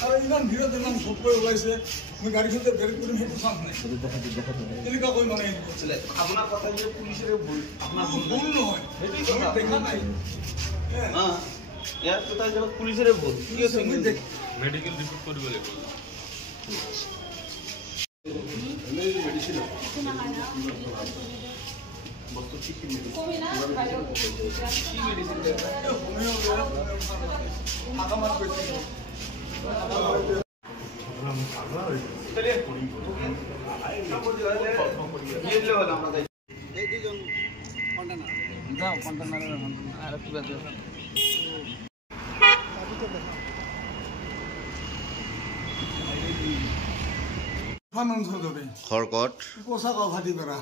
আৰু ইমান ভিৰত ইমান ভোটকৈ ওলাইছে মই গাড়ীখনতে বেৰেক কৰিম সেইটো চাম নাই এনেকুৱা কৈ মানে আপোনাৰ কথা যে পুলিচৰে ভুল আপোনাৰ ভুল নহয় সেইটো দেখা নাই ইয়াত কথা যে পুলিচৰে ভুল কি আছে মেডিকেল ৰিপোৰ্ট কৰিব লাগিব মেডিসিন বস্তু ঠিক মেডিসিন চলিয়ে পড়ি ये ले वाला আমরা যাই এই দুজন কন্টেনার দাও কন্টেনারের আর কি বাজে খৰকট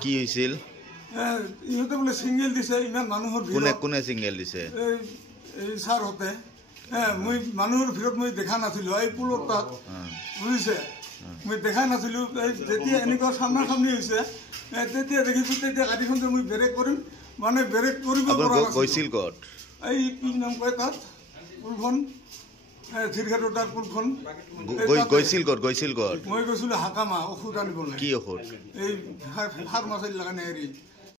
কি হৈছিল ইহঁতে বোলে চিংগেল দিছে ইমান মানুহৰ কোনে কোনে চিংগেল দিছে এই ছাৰ হতে মই মানুহৰ ভিৰত মই দেখা নাছিলো এই পুলৰ তাত বুজিছে মই দেখা নাছিলো যেতিয়া এনেকুৱা সামনা সামনি হৈছে তেতিয়া দেখিছো তেতিয়া গাড়ীখন মই ব্ৰেক কৰিম মানে ব্ৰেক কৰিব পৰা গৈছিল ক'ত এই কি নাম কয় তাত পুলখন চিৰঘাটৰ পুলখন গৈছিল ক'ত মই গৈছিলো হাকামা ঔষধ আনিবলৈ কি ঔষধ এই ফাৰ্মাচীত লগানে হেৰি